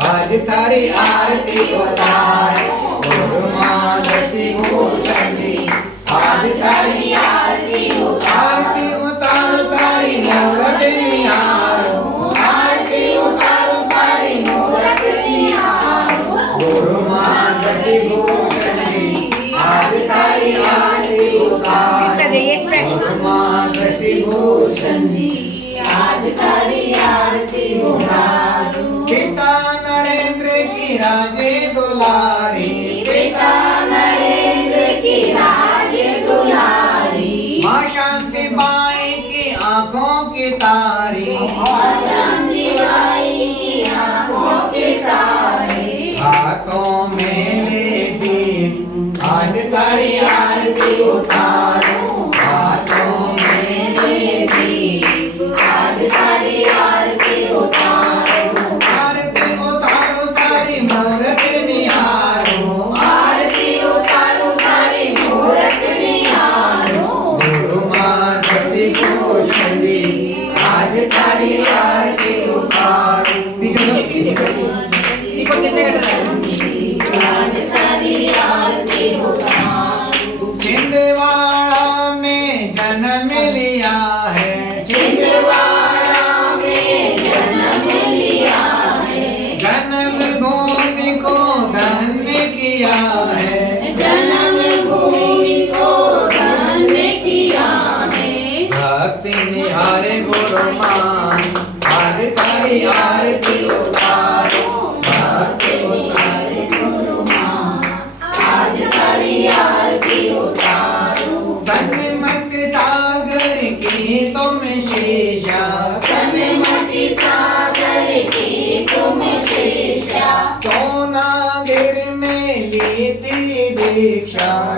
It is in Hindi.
आज थारी आरती उतारो गुरु माँ दृष्टि भूषण जी। आज थारी आरती उतारो तारी मूरत निहारो। आरती उतारो तारी मूरत निहारो। गुरु माँ दृष्टि भूषण जी। आज थारी आरती उतारो गुरु माँ दृष्टि भूषण जी। आज थारी आरती उतारो। पिता नरेंद्र की राजे दुलारी। पिता नरेंद्र की राजे दुलारी। माँ शांति बाई की आंखों की तारी। माँ शांति बाई की आंखों की तारी। हाथों में लेती आज थारी आरती उतारो। हाथों में लेती आज थारी आरती उतारो। आरती उतारो तारी मूरत निहारो। आरती उतारो तारी मूरत निहारो। गुरु माँ दृष्टि भूषण जी। आज थारी आरती उतारो। आज थारी आरती उतारो। छिंदवाड़ा में जन्म लिया है। छिंदवाड़ा में जन्म लिया है। जन्म भूमि को धन्य किया है। जन्म भूमि को धन्य किया है। भक्ति निहारे गुरु माँ आज थारी आरती उतारो। भक्ति उतारे गुरु माँ आज थारी आरती उतारो। सन्मति सागर की तुम शीशा। सन्मति सागर की तुम शीशा। सोनागिर में लीती दीक्षा।